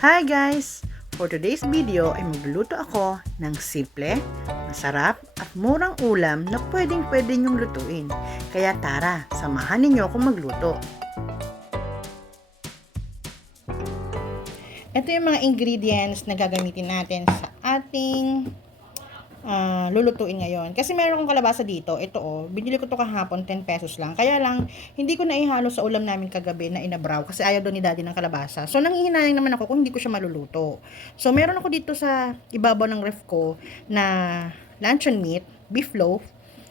Hi guys! For today's video ay magluluto ako ng simple, masarap at murang ulam na pwedeng-pwede niyong lutuin. Kaya tara, samahan ninyo akong magluto. Ito yung mga ingredients na gagamitin natin sa ating lulutuin ngayon. Kasi meron akong kalabasa dito. Ito binili ko to kahapon, 10 pesos lang. Kaya lang, hindi ko na ihalo sa ulam namin kagabi na inabraw. Kasi ayaw doon ni daddy ng kalabasa. So, nanghihinayang naman ako kung hindi ko siya maluluto. So, meron ako dito sa ibabaw ng ref ko na luncheon meat, beef loaf,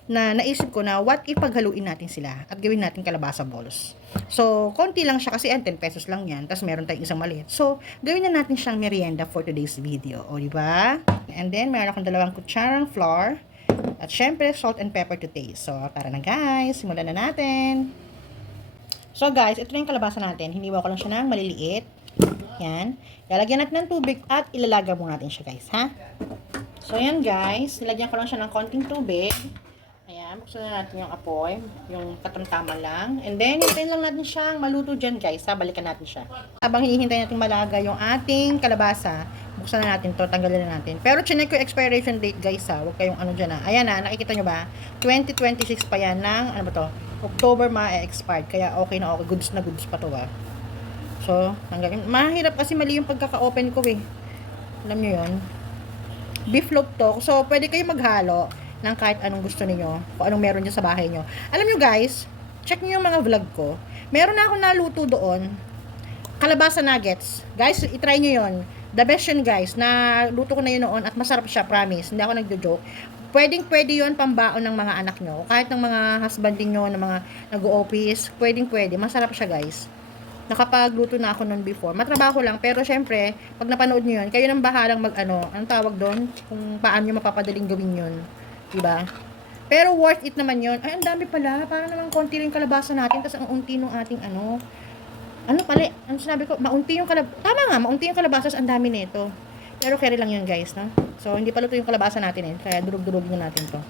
na naisip ko na what if paghaluin natin sila at gawin natin kalabasa balls. So, konti lang siya kasi 10 pesos lang yan. Tapos meron tayong isang maliit. So, gawin na natin siyang merienda for today's video. O, diba? And then, meron akong 2 kutsarang flour. At syempre, salt and pepper to taste. So, tara na guys. Simulan na natin. So, guys, ito na yung kalabasa natin. Hiniwa ko lang siya ng maliliit. Yan. Lalagyan natin ng tubig at ilalaga muna natin siya, guys, ha? So, yan, guys. Nilagyan ko lang siya ng konting tubig. Ayan, buksan na natin yung apoy, yung katamtaman lang. And then, hintayin lang natin siyang maluto dyan, guys. Ha? Balikan natin siya. Habang hinihintay natin malaga yung ating kalabasa, buksan na natin to, tanggalin na natin. Pero, chinek ko yung expiration date, guys, ha. Huwag kayong ano dyan, ha. Ayan, ha. Nakikita nyo ba? 2026 pa yan ng, ano ba to? October ma-expired. Kaya, okay na okay. Goods na goods pa to, ha. So, tanggalin. Mahirap kasi mali yung pagkaka-open ko, eh. Alam nyo yun? Beef loaf to. So, pwede kayo maghalo ng kahit anong gusto niyo, kung anong meron dyan sa bahay nyo. Alam nyo guys, check nyo yung mga vlog ko. Meron na akong naluto doon, kalabasa nuggets. Guys, itry nyo yon. The best yun guys. Naluto ko na yun noon at masarap siya, promise. Hindi ako nagjo-joke. Pwedeng-pwede yun pambaon ng mga anak nyo. Kahit ng mga husband nyo, ng mga nag-o-office, pwedeng-pwede. Masarap siya guys. Nakapagluto na ako noon before. Matrabaho lang, pero syempre, pag napanood nyo yun, kayo nang bahalang anong tawag doon, kung paano nyo mapapadaling gawin yun. Diba? Pero worth it naman yun. Ay, ang dami pala. Parang naman konti rin kalabasa natin. Tapos ang unti nung ating ano pala. Ano sinabi ko? Maunti yung kalabasa. Tama nga, maunti yung kalabasa. Ang dami nito. Pero carry lang yun guys. No? So, hindi pa luto yung kalabasa natin eh. Kaya durug-durugin natin to.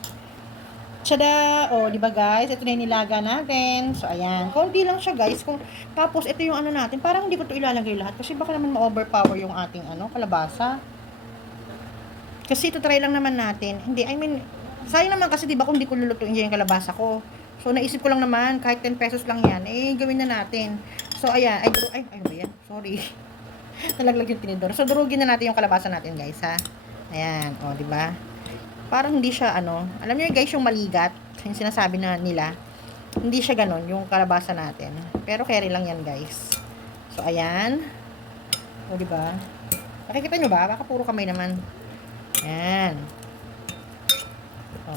Tsada! O, diba guys? Ito na yung nilaga natin. So, ayan. Konti lang siya guys. Tapos, ito yung ano natin. Parang hindi ko to ilalagay lahat. Kasi baka naman ma-overpower yung ating kalabasa. Kasi ito try lang naman natin. Hindi, I mean, sayang naman kasi 'di ba kung hindi ko lulutuin yung kalabasa ko. So naisip ko lang naman kahit 10 pesos lang 'yan, gawin na natin. So ayan, ano ba 'yan? Sorry. Nalaglag yung tinidor. So durugin na natin yung kalabasa natin, guys, ha. Ayan, 'di ba? Parang hindi siya alam niyo guys, yung maligat, yung sinasabi na nila. Hindi siya ganon yung kalabasa natin. Pero carry lang 'yan, guys. So ayan. 'Di ba? Nakikita niyo ba? Baka puro kamay naman. Ayan.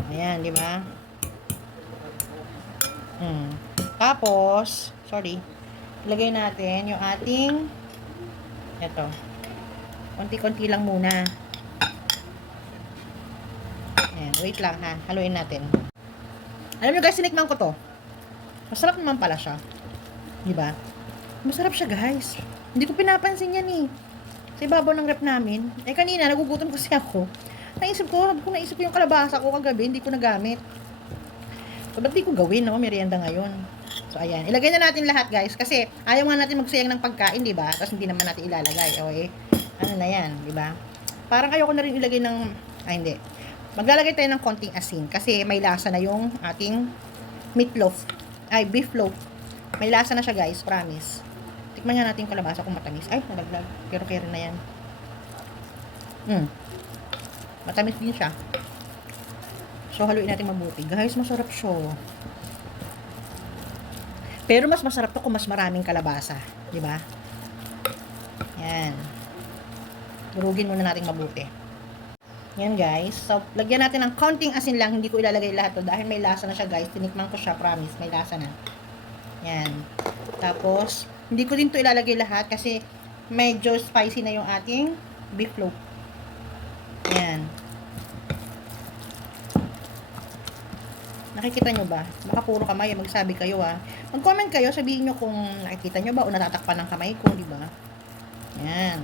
Ayan, di ba? Tapos, sorry, ilagay natin yung ating, ito, konti-konti lang muna. Ayan, wait lang ha, haluin natin. Alam nyo guys, sinikman ko to. Masarap naman pala siya. Di ba? Masarap siya guys. Hindi ko pinapansin yan eh. Sa ibabaw ng rep namin. Kanina, nagugutom kasi ako. Naisip ko yung kalabasa ko kagabi, hindi ko nagamit. So, ba't di ko gawin, merienda ngayon. So, ayan. Ilagay na natin lahat, guys. Kasi, ayaw nga natin magsayang ng pagkain, di ba? Tapos, hindi naman natin ilalagay. Okay? Ano na yan, di ba? Parang ayoko na rin ilagay ng, hindi. Maglalagay tayo ng konting asin. Kasi, may lasa na yung ating meatloaf. Beef loaf. May lasa na siya, guys. Promise. Tikman nga natin yung kalabasa kung matamis. Ay, nalaglag. Pero kaya rin na yan. Matamis din siya. So, haluin natin mabuti. Guys, masarap siya. Pero mas masarap to kung mas maraming kalabasa. Diba? Yan. Durugin muna natin mabuti. Yan, guys. So, lagyan natin ng konting asin lang. Hindi ko ilalagay lahat to dahil may lasa na siya, guys. Tinikman ko siya, promise. May lasa na. Yan. Tapos, hindi ko din to ilalagay lahat kasi medyo spicy na yung ating beef loaf. Yan. Nakikita nyo ba? Baka puro kamay. Magsabi kayo mag-comment kayo. Sabihin nyo kung nakikita nyo ba o natatakpan ng kamay ko. Diba? Yan.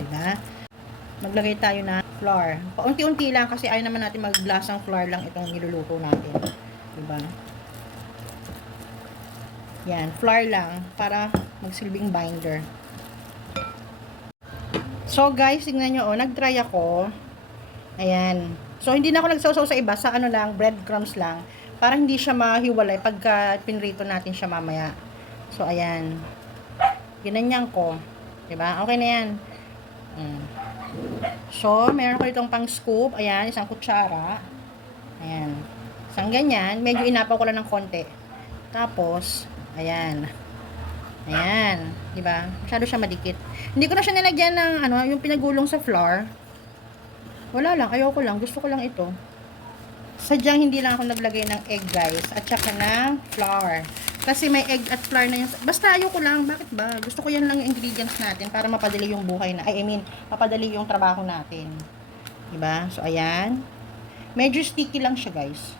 Diba? Maglagay tayo na flour. Paunti-unti lang kasi ayaw naman natin maglasang flour lang itong niluluto natin. Diba? Yan, flour lang para magsilbing binder. So guys, tingnan nyo, nag-try ako. Ayan. So hindi na ako nagsawsaw sa iba, sa ano lang, breadcrumbs lang, para hindi siya mahiwalay pagka pinrito natin siya mamaya. So ayan. Ginanyan ko. 'Di ba? Okay na 'yan. So, meron ko itong pang scoop. Ayan, isang kutsara. Ayan. Isang ganyan. Medyo inapaw ko lang ng konti. Tapos, ayan. Ayan. Diba? Masyado siya madikit. Hindi ko na siya nilagyan ng, ano, yung pinagulong sa flour. Wala lang. Ayoko lang. Gusto ko lang ito. Sadyang hindi lang ako naglagay ng egg, guys. At saka ng flour. Kasi may egg at flour na yan. Basta ayoko lang. Bakit ba? Gusto ko yan lang yung ingredients natin para mapadali yung buhay na. I mean, mapadali yung trabaho natin. Diba? So, ayan. Medyo sticky lang siya, guys.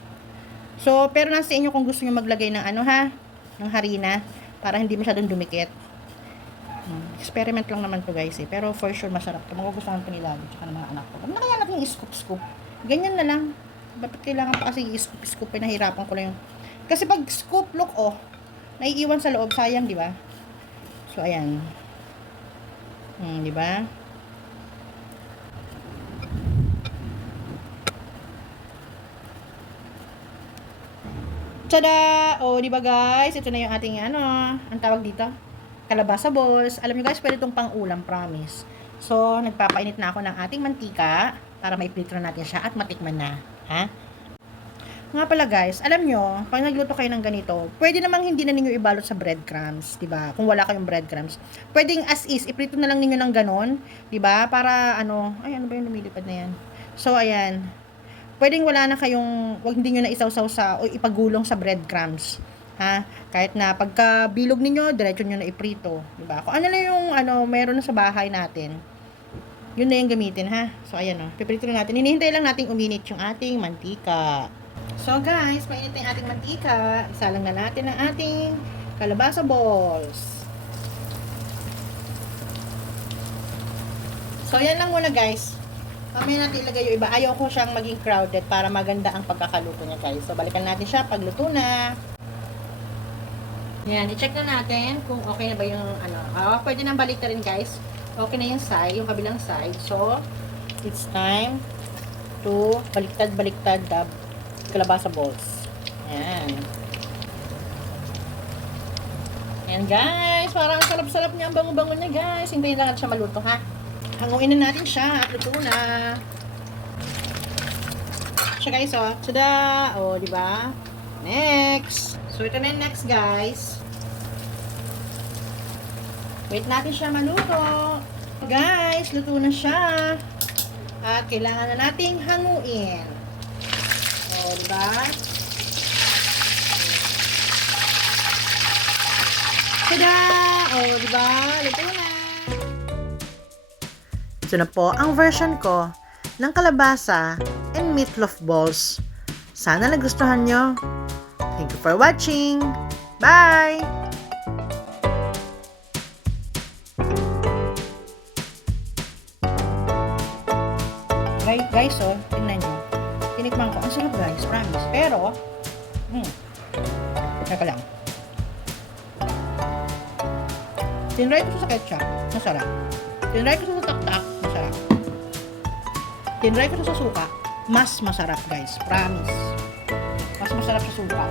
So, pero nasa inyo kung gusto nyo maglagay ng ano, ha? Ng harina. Para hindi masyadong dumikit. Experiment lang naman to, guys, eh. Pero for sure, masarap to. Magugustuhan ko nila. Tsaka ng mga anak ko. Ano kaya natin yung scoop-scoop? Ganyan na lang. Bakit kailangan pa kasi i-scoop-scoop? Nahirapan ko lang yung... Kasi pag scoop, look, oh. Naiiwan sa loob. Sayang, di ba? So, ayan. Di ba? Tada! Oh, di ba guys? Ito na yung ating, ano, ang tawag dito? Kalabasa balls. Alam niyo guys, pwede itong pang-ulam, promise. So, nagpapainit na ako ng ating mantika para maiprito na natin siya at matikman na. Ha? Nga pala guys, alam nyo, pag nagluto kayo ng ganito, pwede namang hindi na ninyo ibalot sa breadcrumbs, 'di ba? Kung wala kayong breadcrumbs. Pwedeng as is, iprito na lang ninyo ng ganon, 'di ba? Para ano, ay ano ba yung lumilipad na 'yan? So ayan. Pwedeng wala na kayong, wag hindi niyo na isawsaw sa o ipagulong sa breadcrumbs. Ha? Kahit na pagka bilog ninyo, diretso niyo na iprito, 'di ba? Kung ano lang yung ano, meron na sa bahay natin. Yun na yung gamitin, ha? So ayan oh, piprito na natin. Hinihintay lang nating uminit yung ating mantika. So guys, mainit na yung ating mantika. Isalang na natin ang ating kalabasa balls. So yan lang muna guys. Mamaya natin ilagay yung iba. Ayaw ko siyang maging crowded para maganda ang pagkakaluto niya guys. So balikan natin siya pag luto na. Yan, i-check na natin kung okay na ba yung ano. Pwede nang balik na rin guys. Okay na yung side, yung kabilang side. So, it's time to baliktad kalabasa balls. Ayan. Ayan guys, parang sarap-sarap niya, ang bango-bango niya guys. Hintayin lang natin siya maluto ha. Hanguin na natin siya at luto na. Siya guys oh. Tada! Oh, di ba? Next. So ito na yung next guys. Wait natin siya maluto. Guys, luto na siya. At kailangan na nating hanguin. O, diba? Tada! O, diba? Luto na. Ito na po ang version ko ng kalabasa and meatloaf balls. Sana nagustuhan nyo. Thank you for watching. Bye! Guys, oh, tingnan nyo. Tinikman ko. Ang sarap guys, promise. Pero, teka lang. Tinry ko sa ketchup, masarap. Tinry ko sa taktak, masarap. Tinry ko sa suka, mas masarap guys, promise. Mas masarap sa suka.